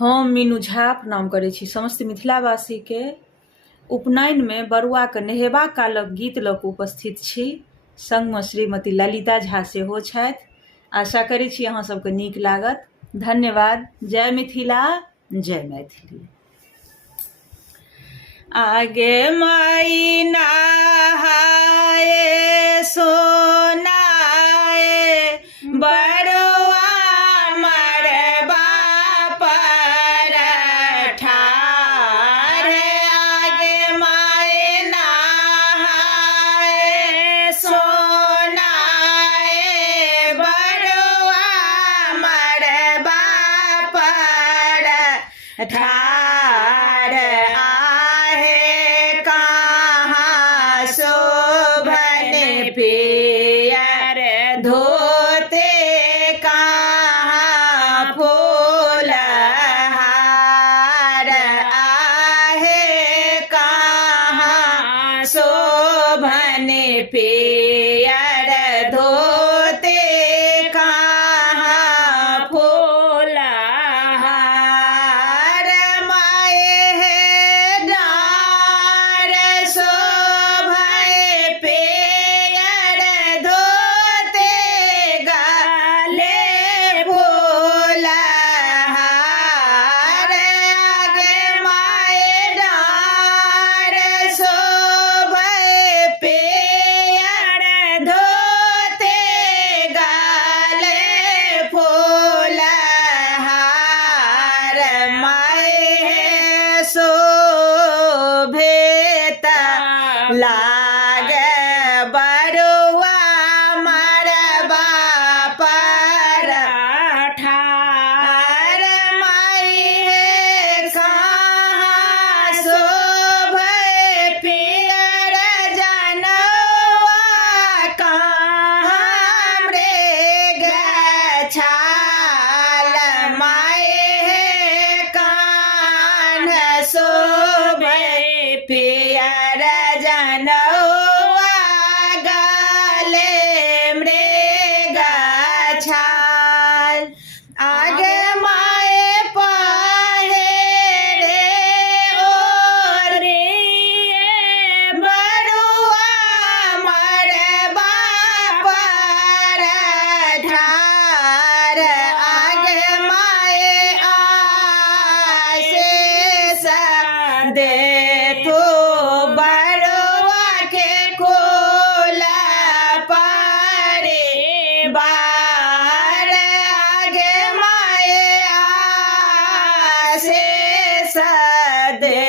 हम मीनू झा प्रणाम करै छी समस्त मिथिलावासी के। उपनयन में बरुआ के नहेबा कालक गीत लऽ कऽ उपस्थित छी। संग में श्रीमती ललिता झा सेहो छथि। आशा करै छी अहाँ सबके नीक लागत। धन्यवाद। जय मिथिला, जय मैथिली। आगे माई नहाए सोनाए बरुआ मरबा पर ठाढ़। आगे माई नहाए सोनाए बरुआ मरबा पर ठाढ़। पियर धोते कहाँ फूलहार आहे कहाँ शोभन पियर धोते कहाँ फूलहार। माए है डार शोभय पे लागे बरुआ मरबा पर ठाढ़। माई है कहाँ शोभय पियर जनवा कहाँ मृग छाल। माई है कान शोभय पियर जनवा गाले मृग छाल। आगे माए पहेरे ओरे बरुआ मरबा पर ठाढ़। आगे माए आशीष दे तो बरुआ के कुल परिवार। आगे माए आशीष दे